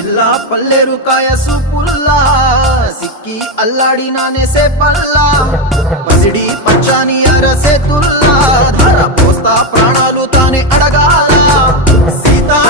పిల్ల పల్లెరు కాయ సూపుల్లా సిక్కి అల్లాడి నానేసే పల్లా పసిడి పచ్చాని అరసే తుల్లా ధర పోస్తా ప్రాణాలు తానే అడగాల సీతా